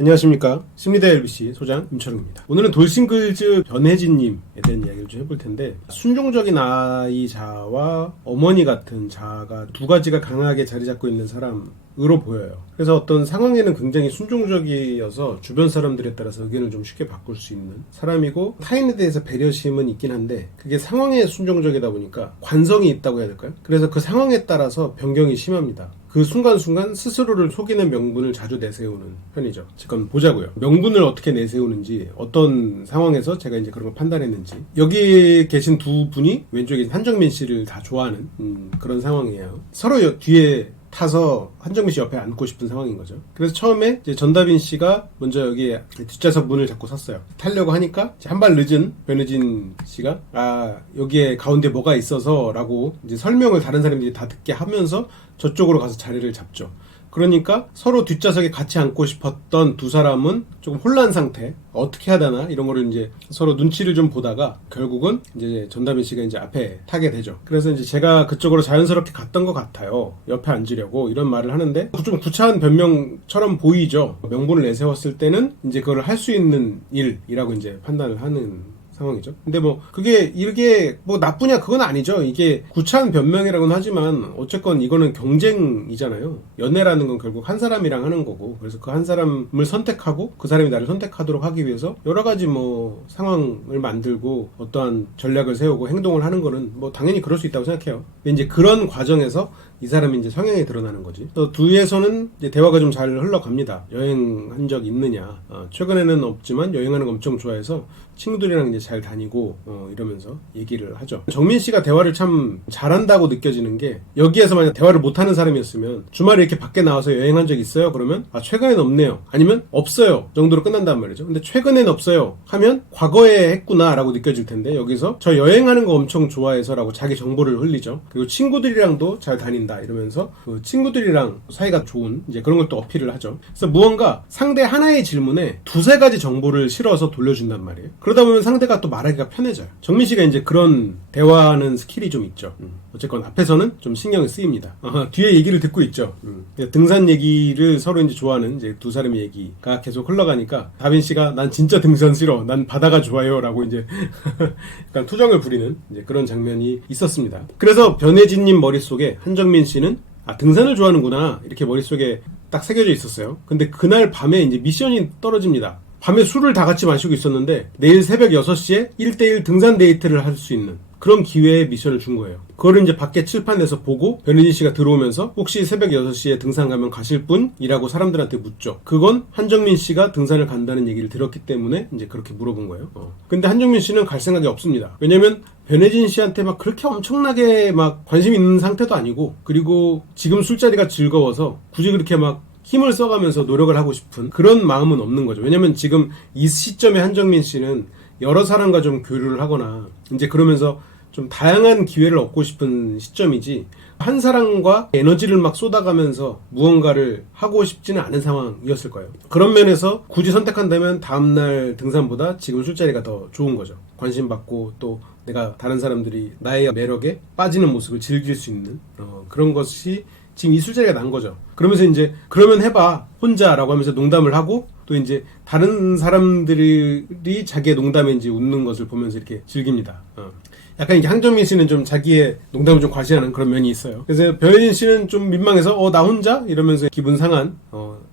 안녕하십니까. 심리대 LBC 소장 임철웅입니다. 오늘은 돌싱글즈 변혜진님에 대한 이야기를 좀 해볼 텐데, 순종적인 아이자와 어머니 같은 자가 두 가지가 강하게 자리 잡고 있는 사람으로 보여요. 그래서 어떤 상황에는 굉장히 순종적이어서 주변 사람들에 따라서 의견을 좀 쉽게 바꿀 수 있는 사람이고, 타인에 대해서 배려심은 있긴 한데 그게 상황에 순종적이다 보니까 관성이 있다고 해야 될까요? 그래서 그 상황에 따라서 변경이 심합니다. 그 순간순간 스스로를 속이는 명분을 자주 내세우는 편이죠. 지금 보자고요. 명분을 어떻게 내세우는지, 어떤 상황에서 제가 이제 그런 걸 판단했는지. 여기 계신 두 분이 왼쪽에 한정민 씨를 다 좋아하는 그런 상황이에요. 서로 뒤에 타서 한정민 씨 옆에 앉고 싶은 상황인 거죠. 그래서 처음에 이제 전다빈 씨가 먼저 여기에 뒷좌석 문을 잡고 섰어요. 타려고 하니까 한 발 늦은 변혜진 씨가 여기에 가운데 뭐가 있어서 라고 이제 설명을 다른 사람들이 다 듣게 하면서 저쪽으로 가서 자리를 잡죠. 그러니까 서로 뒷좌석에 같이 앉고 싶었던 두 사람은 조금 혼란 상태, 어떻게 해야 되나 이런 거를 이제 서로 눈치를 좀 보다가 결국은 이제 전다빈 씨가 이제 앞에 타게 되죠. 그래서 이제 제가 그쪽으로 자연스럽게 갔던 것 같아요. 옆에 앉으려고 이런 말을 하는데 좀 구차한 변명처럼 보이죠. 명분을 내세웠을 때는 이제 그걸 할 수 있는 일이라고 이제 판단을 하는 상황이죠. 근데 이게 나쁘냐 그건 아니죠. 이게 구차한 변명이라고는 하지만 어쨌건 이거는 경쟁이잖아요. 연애라는 건 결국 한 사람이랑 하는 거고, 그래서 그 한 사람을 선택하고 그 사람이 나를 선택하도록 하기 위해서 여러 가지 상황을 만들고 어떠한 전략을 세우고 행동을 하는 거는 당연히 그럴 수 있다고 생각해요. 근데 이제 그런 과정에서 이 사람이 이제 성향이 드러나는 거지. 또 뒤에서는 이제 대화가 좀 잘 흘러갑니다. 여행한 적 있느냐. 최근에는 없지만 여행하는 거 엄청 좋아해서 친구들이랑 이제 잘 다니고 이러면서 얘기를 하죠. 정민 씨가 대화를 참 잘한다고 느껴지는 게, 여기에서 만약 대화를 못하는 사람이었으면 주말에 이렇게 밖에 나와서 여행한 적 있어요? 그러면 최근엔 없네요. 아니면 없어요 정도로 끝난단 말이죠. 근데 최근엔 없어요 하면 과거에 했구나 라고 느껴질 텐데, 여기서 저 여행하는 거 엄청 좋아해서 라고 자기 정보를 흘리죠. 그리고 친구들이랑도 잘 다닌다 이러면서 그 친구들이랑 사이가 좋은 이제 그런 걸 또 어필을 하죠. 그래서 무언가 상대 하나의 질문에 두세 가지 정보를 실어서 돌려준단 말이에요. 그러다 보면 상대가 또 말하기가 편해져요. 정민 씨가 이제 그런 대화하는 스킬이 좀 있죠. 어쨌건 앞에서는 좀 신경이 쓰입니다. 뒤에 얘기를 듣고 있죠. 등산 얘기를 서로 이제 좋아하는 이제 두 사람의 얘기가 계속 흘러가니까 다빈 씨가 난 진짜 등산 싫어, 난 바다가 좋아요라고 이제 약간 투정을 부리는 이제 그런 장면이 있었습니다. 그래서 변혜진님 머릿속에 한정민 씨는 등산을 좋아하는구나 이렇게 머릿속에 딱 새겨져 있었어요. 근데 그날 밤에 이제 미션이 떨어집니다. 밤에 술을 다 같이 마시고 있었는데 내일 새벽 6시에 1대1 등산 데이트를 할 수 있는 그런 기회에 미션을 준 거예요. 그거를 이제 밖에 칠판에서 보고 변혜진 씨가 들어오면서 혹시 새벽 6시에 등산 가면 가실 분? 이라고 사람들한테 묻죠. 그건 한정민 씨가 등산을 간다는 얘기를 들었기 때문에 이제 그렇게 물어본 거예요. 근데 한정민 씨는 갈 생각이 없습니다. 왜냐면 변혜진 씨한테 그렇게 엄청나게 관심 있는 상태도 아니고, 그리고 지금 술자리가 즐거워서 굳이 그렇게 힘을 써가면서 노력을 하고 싶은 그런 마음은 없는 거죠. 왜냐면 지금 이 시점에 한정민 씨는 여러 사람과 좀 교류를 하거나 이제 그러면서 좀 다양한 기회를 얻고 싶은 시점이지, 한 사람과 에너지를 쏟아가면서 무언가를 하고 싶지는 않은 상황이었을 거예요. 그런 면에서 굳이 선택한다면 다음날 등산보다 지금 술자리가 더 좋은 거죠. 관심 받고 또 내가 다른 사람들이 나의 매력에 빠지는 모습을 즐길 수 있는 그런 것이 지금 이 술자리가 난 거죠. 그러면서 이제 그러면 해봐 혼자라고 하면서 농담을 하고, 또 이제 다른 사람들이 자기의 농담에 이제 웃는 것을 보면서 이렇게 즐깁니다. 약간 이게 한정민 씨는 좀 자기의 농담을 좀 과시하는 그런 면이 있어요. 그래서 변혜진 씨는 좀 민망해서 나 혼자? 이러면서 기분 상한,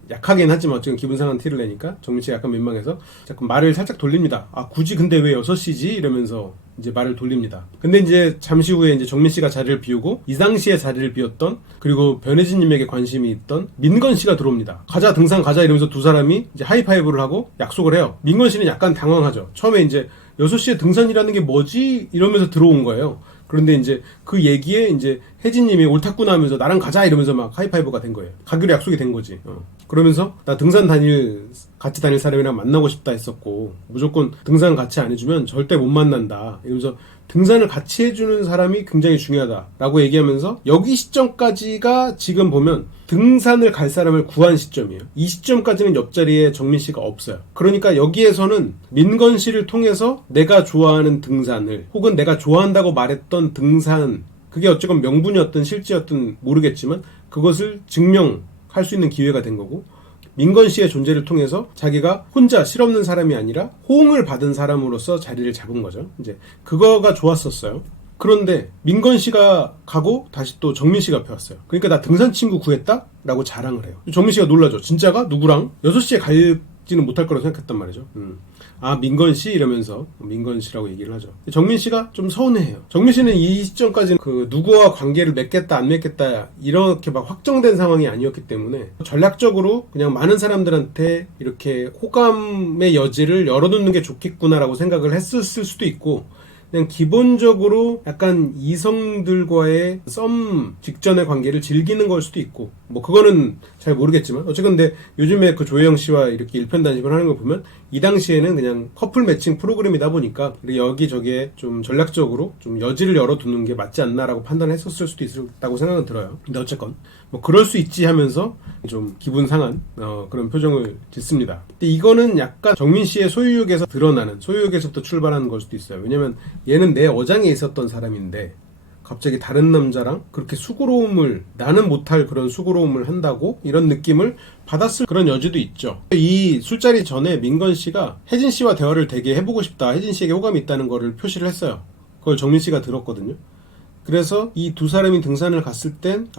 약하긴 하지만 어쨌든 기분 상한 티를 내니까 정민 씨가 약간 민망해서 자꾸 말을 살짝 돌립니다. 굳이 근데 왜 6시지? 이러면서 이제 말을 돌립니다. 근데 이제 잠시 후에 이제 정민 씨가 자리를 비우고 이 당시에 자리를 비웠던, 그리고 변혜진님에게 관심이 있던 민건 씨가 들어옵니다. 가자, 등산 가자 이러면서 두 사람이 이제 하이파이브를 하고 약속을 해요. 민건 씨는 약간 당황하죠. 처음에 이제 6시에 등산이라는 게 뭐지? 이러면서 들어온 거예요. 그런데 이제 그 얘기에 이제 혜진님이 옳았구나 하면서 나랑 가자 이러면서 하이파이브가 된 거예요. 가기로 약속이 된 거지. 그러면서 나 등산 같이 다닐 사람이랑 만나고 싶다 했었고, 무조건 등산 같이 안 해주면 절대 못 만난다 이러면서 등산을 같이 해주는 사람이 굉장히 중요하다라고 얘기하면서, 여기 시점까지가 지금 보면 등산을 갈 사람을 구한 시점이에요. 이 시점까지는 옆자리에 정민 씨가 없어요. 그러니까 여기에서는 민건 씨를 통해서 내가 좋아하는 등산을, 혹은 내가 좋아한다고 말했던 등산, 그게 어쨌건 명분이었든 실제였든 모르겠지만 그것을 증명할 수 있는 기회가 된 거고, 민건 씨의 존재를 통해서 자기가 혼자 실없는 사람이 아니라 호응을 받은 사람으로서 자리를 잡은 거죠. 이제 그거가 좋았었어요. 그런데 민건 씨가 가고 다시 또 정민 씨가 옆에 왔어요. 그러니까 나 등산 친구 구했다? 라고 자랑을 해요. 정민 씨가 놀라죠. 진짜가? 누구랑? 6시에 갈지는 못할 거라고 생각했단 말이죠. 아, 민건 씨? 이러면서 민건 씨라고 얘기를 하죠. 정민 씨가 좀 서운해해요. 정민 씨는 이 시점까지는 그 누구와 관계를 맺겠다 안 맺겠다 이렇게 막 확정된 상황이 아니었기 때문에 전략적으로 그냥 많은 사람들한테 이렇게 호감의 여지를 열어놓는 게 좋겠구나라고 생각을 했을 수도 있고, 그냥 기본적으로 약간 이성들과의 썸 직전의 관계를 즐기는 걸 수도 있고, 뭐 그거는 잘 모르겠지만 어쨌든 근데 요즘에 그 조혜영 씨와 이렇게 일편단심을 하는 걸 보면 이 당시에는 그냥 커플 매칭 프로그램이다 보니까 여기저기에 좀 전략적으로 좀 여지를 열어두는 게 맞지 않나라고 판단했었을 수도 있다고 생각은 들어요. 근데 어쨌건 뭐 그럴 수 있지 하면서 좀 기분 상한 그런 표정을 짓습니다. 근데 이거는 약간 정민 씨의 소유욕에서 드러나는, 소유욕에서부터 출발하는 걸 수도 있어요. 왜냐면 얘는 내 어장에 있었던 사람인데 갑자기 다른 남자랑 그렇게 수고로움을, 나는 못할 그런 수고로움을 한다고 이런 느낌을 받았을 그런 여지도 있죠. 이 술자리 전에 민건 씨가 혜진 씨와 대화를 되게 해보고 싶다, 혜진 씨에게 호감이 있다는 거를 표시를 했어요. 그걸 정민 씨가 들었거든요. 그래서 이 두 사람이 등산을 갔을 땐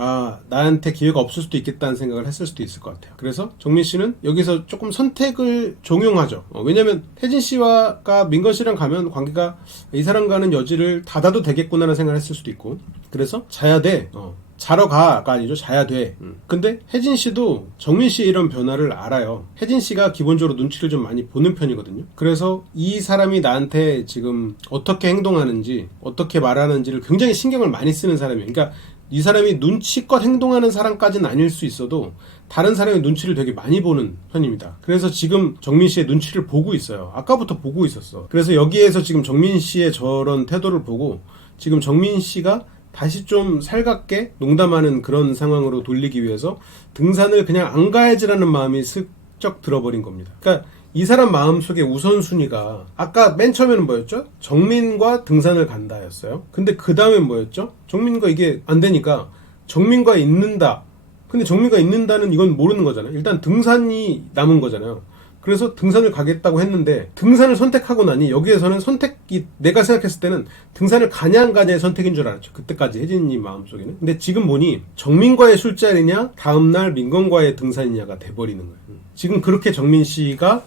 나한테 기회가 없을 수도 있겠다는 생각을 했을 수도 있을 것 같아요. 그래서 정민 씨는 여기서 조금 선택을 종용하죠. 왜냐면 혜진 씨와 민건 씨랑 가면 관계가 이 사람과는 여지를 닫아도 되겠구나라는 생각을 했을 수도 있고, 그래서 자야 돼, 자러 가가 아니죠. 자야 돼. 근데 혜진 씨도 정민 씨의 이런 변화를 알아요. 혜진 씨가 기본적으로 눈치를 좀 많이 보는 편이거든요. 그래서 이 사람이 나한테 지금 어떻게 행동하는지, 어떻게 말하는지를 굉장히 신경을 많이 쓰는 사람이에요. 그러니까 이 사람이 눈치껏 행동하는 사람까지는 아닐 수 있어도 다른 사람의 눈치를 되게 많이 보는 편입니다. 그래서 지금 정민 씨의 눈치를 보고 있어요. 아까부터 보고 있었어. 그래서 여기에서 지금 정민 씨의 저런 태도를 보고 지금 정민 씨가 다시 좀 살갑게 농담하는 그런 상황으로 돌리기 위해서 등산을 그냥 안 가야지라는 마음이 슬쩍 들어버린 겁니다. 그러니까 이 사람 마음속에 우선순위가 아까 맨 처음에는 뭐였죠? 정민과 등산을 간다였어요. 근데 그 다음엔 뭐였죠? 정민과 이게 안 되니까 정민과 있는다. 근데 정민과 있는다는 이건 모르는 거잖아요. 일단 등산이 남은 거잖아요. 그래서 등산을 가겠다고 했는데 등산을 선택하고 나니 여기에서는 선택이, 내가 생각했을 때는 등산을 가냐 안 가냐의 선택인 줄 알았죠. 그때까지 혜진님 마음속에는. 근데 지금 보니 정민과의 술자리냐 다음날 민건과의 등산이냐가 돼버리는 거예요. 지금 그렇게 정민 씨가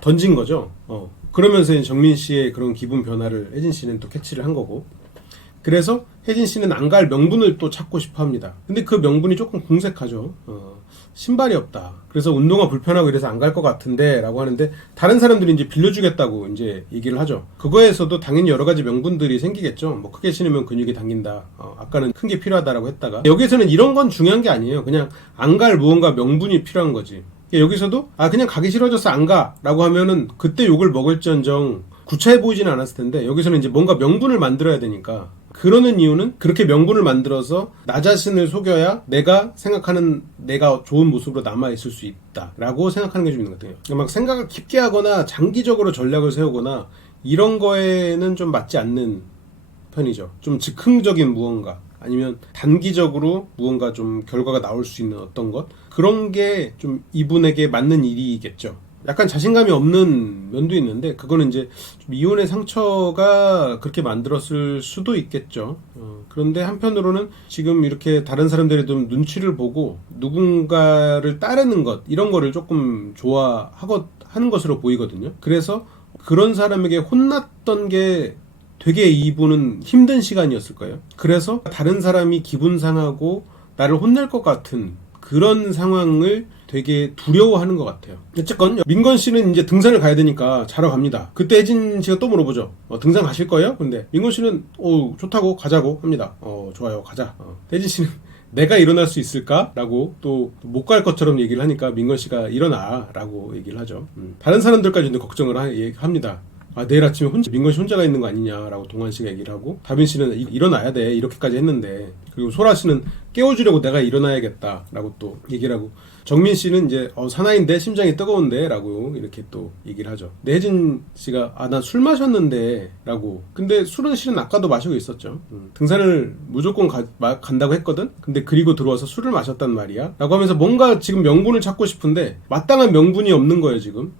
던진 거죠. 그러면서 정민 씨의 그런 기분 변화를 혜진 씨는 또 캐치를 한 거고, 그래서 혜진 씨는 안 갈 명분을 또 찾고 싶어 합니다. 근데 그 명분이 조금 궁색하죠. 신발이 없다. 그래서 운동화 불편하고 이래서 안 갈 것 같은데 라고 하는데, 다른 사람들이 이제 빌려주겠다고 이제 얘기를 하죠. 그거에서도 당연히 여러 가지 명분들이 생기겠죠. 뭐 크게 신으면 근육이 당긴다. 아까는 큰 게 필요하다라고 했다가, 여기서는 이런 건 중요한 게 아니에요. 그냥 안 갈 무언가 명분이 필요한 거지. 여기서도 그냥 가기 싫어져서 안 가 라고 하면은 그때 욕을 먹을지언정 구차해 보이지는 않았을 텐데, 여기서는 이제 뭔가 명분을 만들어야 되니까, 그러는 이유는 그렇게 명분을 만들어서 나 자신을 속여야 내가 생각하는 내가 좋은 모습으로 남아있을 수 있다라고 생각하는 게 좀 있는 것 같아요. 막 생각을 깊게 하거나 장기적으로 전략을 세우거나 이런 거에는 좀 맞지 않는 편이죠. 좀 즉흥적인 무언가, 아니면 단기적으로 무언가 좀 결과가 나올 수 있는 어떤 것, 그런 게 좀 이분에게 맞는 일이겠죠. 약간 자신감이 없는 면도 있는데, 그거는 이제 좀 이혼의 상처가 그렇게 만들었을 수도 있겠죠. 그런데 한편으로는 지금 이렇게 다른 사람들이 좀 눈치를 보고 누군가를 따르는 것, 이런 거를 조금 좋아하고 하는 것으로 보이거든요. 그래서 그런 사람에게 혼났던 게 되게 이분은 힘든 시간이었을 거예요. 그래서 다른 사람이 기분 상하고 나를 혼낼 것 같은 그런 상황을 되게 두려워하는 것 같아요. 어쨌건 민건 씨는 이제 등산을 가야 되니까 자러 갑니다. 그때 혜진 씨가 또 물어보죠. 등산 가실 거예요? 근데 민건 씨는 좋다고 가자고 합니다. 좋아요, 가자. 혜진 씨는 내가 일어날 수 있을까? 라고 또 못 갈 것처럼 얘기를 하니까 민건 씨가 일어나 라고 얘기를 하죠. 다른 사람들까지도 걱정을 합니다. 내일 아침에 민건 씨 혼자가 있는 거 아니냐라고 동환 씨가 얘기를 하고, 다빈 씨는 일어나야 돼 이렇게까지 했는데, 그리고 소라 씨는 깨워주려고 내가 일어나야겠다라고 또 얘기를 하고, 정민 씨는 이제 사나이인데 심장이 뜨거운데 라고 이렇게 또 얘기를 하죠. 근데 혜진 씨가 난 술 마셨는데 라고. 근데 술은 실은 아까도 마시고 있었죠. 등산을 무조건 간다고 했거든. 근데 그리고 들어와서 술을 마셨단 말이야 라고 하면서 뭔가 지금 명분을 찾고 싶은데 마땅한 명분이 없는 거예요 지금.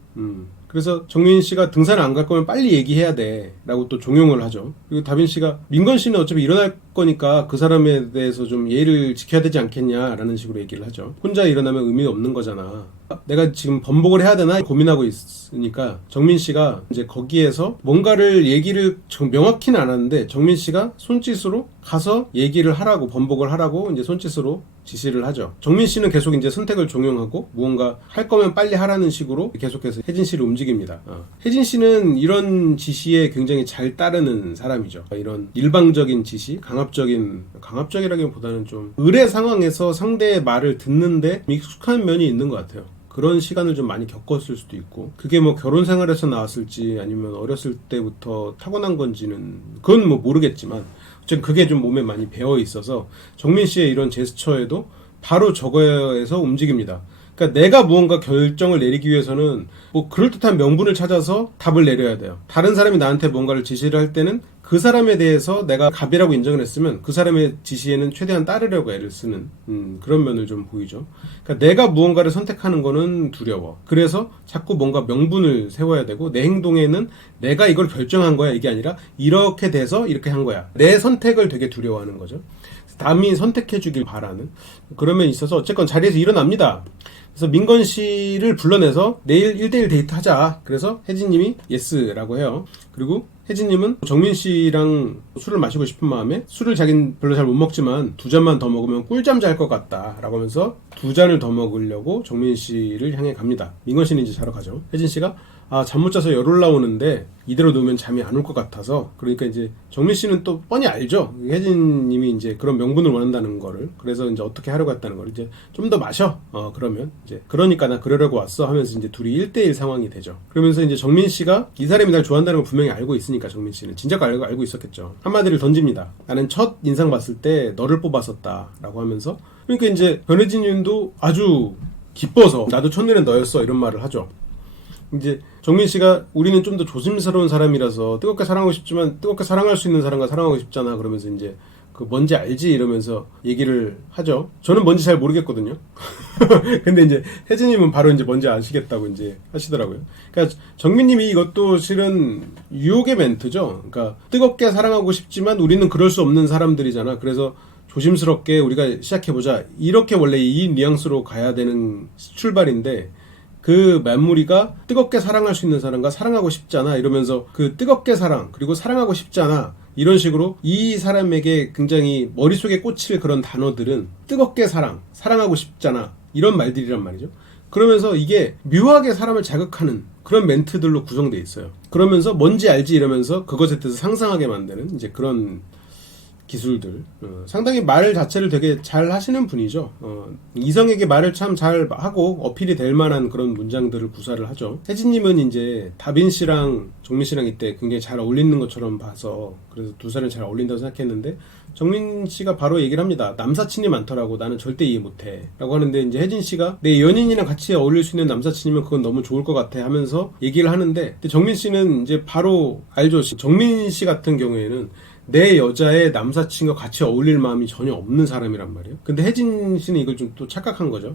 그래서 정민 씨가 등산을 안 갈 거면 빨리 얘기해야 돼 라고 또 종용을 하죠. 그리고 다빈 씨가 민건 씨는 어차피 일어날 거니까 그 사람에 대해서 좀 예의를 지켜야 되지 않겠냐 라는 식으로 얘기를 하죠. 혼자 일어나면 의미가 없는 거잖아. 내가 지금 번복을 해야 되나 고민하고 있으니까 정민 씨가 이제 거기에서 뭔가를 얘기를 명확히는 안 하는데, 정민 씨가 손짓으로 가서 얘기를 하라고, 번복을 하라고 이제 손짓으로 지시를 하죠. 정민 씨는 계속 이제 선택을 종용하고 무언가 할 거면 빨리 하라는 식으로 계속해서 혜진 씨를 움직입니다. 혜진 씨는 이런 지시에 굉장히 잘 따르는 사람이죠. 이런 일방적인 지시, 강압적이라기보다는 좀 의뢰 상황에서 상대의 말을 듣는데 익숙한 면이 있는 것 같아요. 그런 시간을 좀 많이 겪었을 수도 있고, 그게 뭐 결혼 생활에서 나왔을지 아니면 어렸을 때부터 타고난 건지는 그건 뭐 모르겠지만, 어쨌든 그게 좀 몸에 많이 배어 있어서 정민 씨의 이런 제스처에도 바로 저거에서 움직입니다. 그러니까 내가 무언가 결정을 내리기 위해서는 뭐 그럴듯한 명분을 찾아서 답을 내려야 돼요. 다른 사람이 나한테 뭔가를 지시를 할 때는 그 사람에 대해서 내가 갑이라고 인정을 했으면 그 사람의 지시에는 최대한 따르려고 애를 쓰는 그런 면을 좀 보이죠. 그러니까 내가 무언가를 선택하는 거는 두려워. 그래서 자꾸 뭔가 명분을 세워야 되고, 내 행동에는 내가 이걸 결정한 거야 이게 아니라 이렇게 돼서 이렇게 한 거야. 내 선택을 되게 두려워하는 거죠. 남이 선택해 주길 바라는 그런 면이 있어서 어쨌건 자리에서 일어납니다. 그래서 민건 씨를 불러내서 내일 1대1 데이트 하자. 그래서 혜진님이 예스라고 해요. 그리고 혜진님은 정민 씨랑 술을 마시고 싶은 마음에, 술을 자긴 별로 잘 못 먹지만 2잔만 더 먹으면 꿀잠 잘 것 같다 라고 하면서 2잔을 더 먹으려고 정민 씨를 향해 갑니다. 민건 씨는 이제 자러 가죠. 혜진 씨가 잠 못 자서 열 올라오는데 이대로 누우면 잠이 안 올 것 같아서, 그러니까 이제 정민 씨는 또 뻔히 알죠. 혜진님이 이제 그런 명분을 원한다는 거를. 그래서 이제 어떻게 하려고 했다는 걸, 이제 좀 더 마셔. 그러면 이제 그러니까 나 그러려고 왔어 하면서 이제 둘이 1대1 상황이 되죠. 그러면서 이제 정민 씨가 이 사람이 날 좋아한다는 걸 분명히 알고 있으니까, 정민 씨는 진작 알고 있었겠죠. 한마디를 던집니다. 나는 첫 인상 봤을 때 너를 뽑았었다 라고 하면서, 그러니까 이제 변혜진 님도 아주 기뻐서 나도 첫눈엔 너였어 이런 말을 하죠. 이제 정민 씨가 우리는 좀 더 조심스러운 사람이라서 뜨겁게 사랑하고 싶지만 뜨겁게 사랑할 수 있는 사람과 사랑하고 싶잖아. 그러면서 이제 그 뭔지 알지 이러면서 얘기를 하죠. 저는 뭔지 잘 모르겠거든요. 근데 이제 혜진님은 바로 이제 뭔지 아시겠다고 이제 하시더라고요. 그러니까 정민님이 이것도 실은 유혹의 멘트죠. 그러니까 뜨겁게 사랑하고 싶지만 우리는 그럴 수 없는 사람들이잖아. 그래서 조심스럽게 우리가 시작해보자. 이렇게 원래 이 뉘앙스로 가야 되는 출발인데, 그 말무리가 뜨겁게 사랑할 수 있는 사람과 사랑하고 싶잖아 이러면서 그 뜨겁게 사랑 그리고 사랑하고 싶잖아 이런 식으로 이 사람에게 굉장히 머릿속에 꽂힐 그런 단어들은 뜨겁게 사랑하고 싶잖아 이런 말들이란 말이죠. 그러면서 이게 묘하게 사람을 자극하는 그런 멘트들로 구성되어 있어요. 그러면서 뭔지 알지 이러면서 그것에 대해서 상상하게 만드는 이제 그런 기술들. 상당히 말 자체를 되게 잘 하시는 분이죠. 이성에게 말을 참 잘 하고 어필이 될 만한 그런 문장들을 구사를 하죠. 혜진님은 이제 다빈 씨랑 정민 씨랑 이때 굉장히 잘 어울리는 것처럼 봐서 그래서 두 사람이 잘 어울린다고 생각했는데, 정민 씨가 바로 얘기를 합니다. 남사친이 많더라고. 나는 절대 이해 못해 라고 하는데, 이제 혜진 씨가 내 연인이랑 같이 어울릴 수 있는 남사친이면 그건 너무 좋을 것 같아 하면서 얘기를 하는데, 정민 씨는 이제 바로 알죠. 정민 씨 같은 경우에는 내 여자의 남사친과 같이 어울릴 마음이 전혀 없는 사람이란 말이에요. 근데 혜진 씨는 이걸 좀 또 착각한 거죠.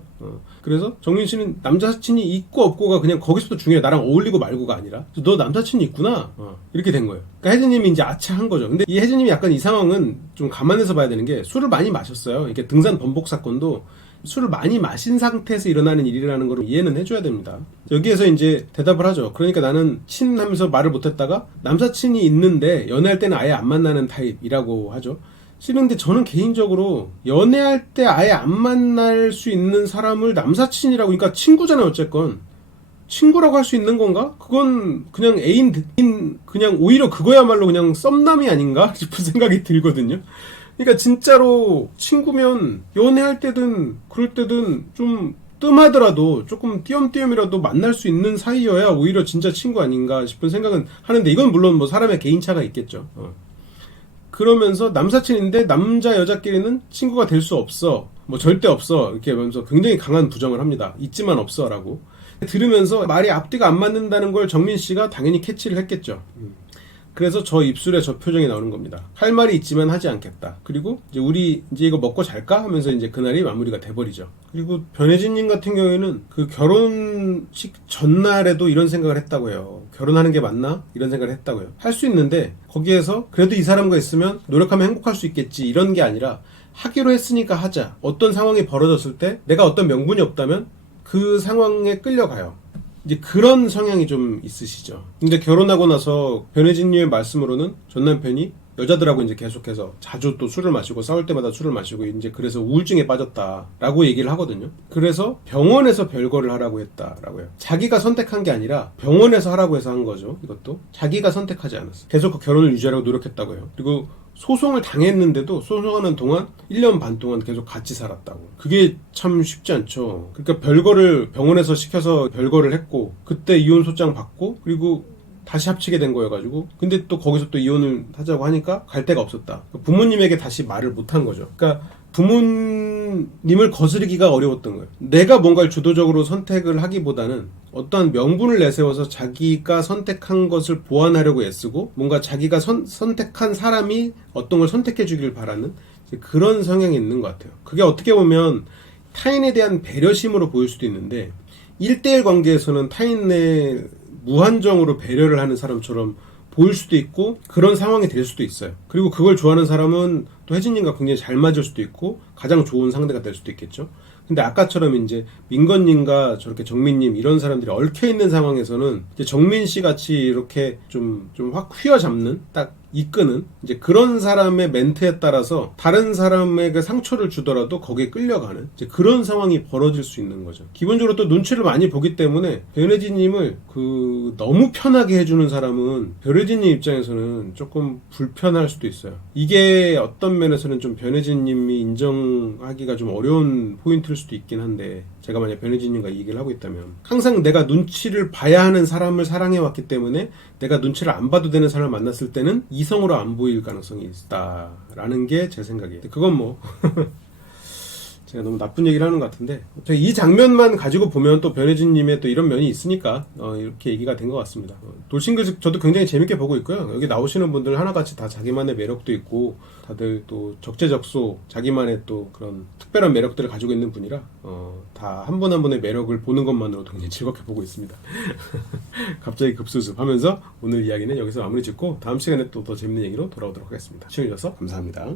그래서 정민 씨는 남사친이 있고 없고가 그냥 거기서부터 중요해. 나랑 어울리고 말고가 아니라 너 남사친이 있구나. 이렇게 된 거예요. 그러니까 혜진님이 이제 아차한 거죠. 근데 이 혜진님이 약간 이 상황은 좀 감안해서 봐야 되는 게, 술을 많이 마셨어요. 이게 등산 번복 사건도 술을 많이 마신 상태에서 일어나는 일이라는 걸 이해는 해줘야 됩니다. 여기에서 이제 대답을 하죠. 그러니까 나는 친하면서 말을 못했다가 남사친이 있는데 연애할 때는 아예 안 만나는 타입이라고 하죠. 실은 근데 저는 개인적으로 연애할 때 아예 안 만날 수 있는 사람을 남사친이라고, 그러니까 친구잖아요. 어쨌건 친구라고 할 수 있는 건가? 그건 그냥 애인 그냥 오히려 그거야말로 그냥 썸남이 아닌가 싶은 생각이 들거든요. 그러니까 진짜로 친구면 연애할 때든 그럴 때든 좀 뜸하더라도 조금 띄엄띄엄이라도 만날 수 있는 사이여야 오히려 진짜 친구 아닌가 싶은 생각은 하는데, 이건 물론 뭐 사람의 개인차가 있겠죠. 그러면서 남사친인데 남자 여자끼리는 친구가 될 수 없어, 뭐 절대 없어, 이렇게 하면서 굉장히 강한 부정을 합니다. 있지만 없어 라고. 들으면서 말이 앞뒤가 안 맞는다는 걸 정민 씨가 당연히 캐치를 했겠죠. 그래서 저 입술에 저 표정이 나오는 겁니다. 할 말이 있지만 하지 않겠다. 그리고 이제 우리 이제 이거 먹고 잘까 하면서 이제 그날이 마무리가 돼버리죠. 그리고 변혜진님 같은 경우에는 그 결혼식 전날에도 이런 생각을 했다고 해요. 결혼하는 게 맞나? 이런 생각을 했다고요. 할 수 있는데 거기에서 그래도 이 사람과 있으면 노력하면 행복할 수 있겠지, 이런 게 아니라 하기로 했으니까 하자. 어떤 상황이 벌어졌을 때 내가 어떤 명분이 없다면 그 상황에 끌려가요. 이제 그런 성향이 좀 있으시죠. 근데 결혼하고 나서 변혜진님의 말씀으로는 전 남편이 여자들하고 이제 계속해서 자주 또 술을 마시고 싸울 때마다 술을 마시고 이제 그래서 우울증에 빠졌다라고 얘기를 하거든요. 그래서 병원에서 별거를 하라고 했다라고 해요. 자기가 선택한 게 아니라 병원에서 하라고 해서 한 거죠. 이것도 자기가 선택하지 않았어요. 계속 그 결혼을 유지하려고 노력했다고 해요. 그리고 소송을 당했는데도 소송하는 동안 1년 반 동안 계속 같이 살았다고. 그게 참 쉽지 않죠. 그러니까 별거를 병원에서 시켜서 별거를 했고, 그때 이혼 소장 받고, 그리고 다시 합치게 된 거여가지고, 근데 또 거기서 또 이혼을 하자고 하니까 갈 데가 없었다. 부모님에게 다시 말을 못한 거죠. 그러니까 부모님을 거스르기가 어려웠던 거예요. 내가 뭔가를 주도적으로 선택을 하기보다는 어떠한 명분을 내세워서 자기가 선택한 것을 보완하려고 애쓰고, 뭔가 자기가 선택한 사람이 어떤 걸 선택해 주길 바라는 그런 성향이 있는 것 같아요. 그게 어떻게 보면 타인에 대한 배려심으로 보일 수도 있는데, 1대1 관계에서는 타인에 무한정으로 배려를 하는 사람처럼 보일 수도 있고, 그런 상황이 될 수도 있어요. 그리고 그걸 좋아하는 사람은 또 혜진님과 굉장히 잘 맞을 수도 있고 가장 좋은 상대가 될 수도 있겠죠. 근데 아까처럼 이제 민건님과 저렇게 정민님 이런 사람들이 얽혀있는 상황에서는 이제 정민씨 같이 이렇게 좀 확 휘어잡는, 딱 이끄는 이제 그런 사람의 멘트에 따라서 다른 사람에게 상처를 주더라도 거기에 끌려가는 이제 그런 상황이 벌어질 수 있는 거죠. 기본적으로 또 눈치를 많이 보기 때문에 변혜진님을 너무 편하게 해주는 사람은 변혜진님 입장에서는 조금 불편할 수도 있어요. 이게 어떤 면에서는 좀 변혜진님이 인정하기가 좀 어려운 포인트일 수도 있긴 한데, 제가 만약 변혜진님과 이 얘기를 하고 있다면 항상 내가 눈치를 봐야 하는 사람을 사랑해왔기 때문에 내가 눈치를 안 봐도 되는 사람을 만났을 때는 이성으로 안 보일 가능성이 있다라는 게 제 생각이에요. 그건 뭐 제가 너무 나쁜 얘기를 하는 것 같은데, 이 장면만 가지고 보면 또 변혜진님의 또 이런 면이 있으니까 이렇게 얘기가 된 것 같습니다. 돌싱글 저도 굉장히 재밌게 보고 있고요. 여기 나오시는 분들 하나같이 다 자기만의 매력도 있고, 다들 또 적재적소 자기만의 또 그런 특별한 매력들을 가지고 있는 분이라 다 한 분 한 분의 매력을 보는 것만으로도 굉장히 즐겁게 보고 있습니다. 갑자기 급수습 하면서 오늘 이야기는 여기서 마무리 짓고 다음 시간에 또 더 재밌는 얘기로 돌아오도록 하겠습니다. 시청해주셔서 감사합니다.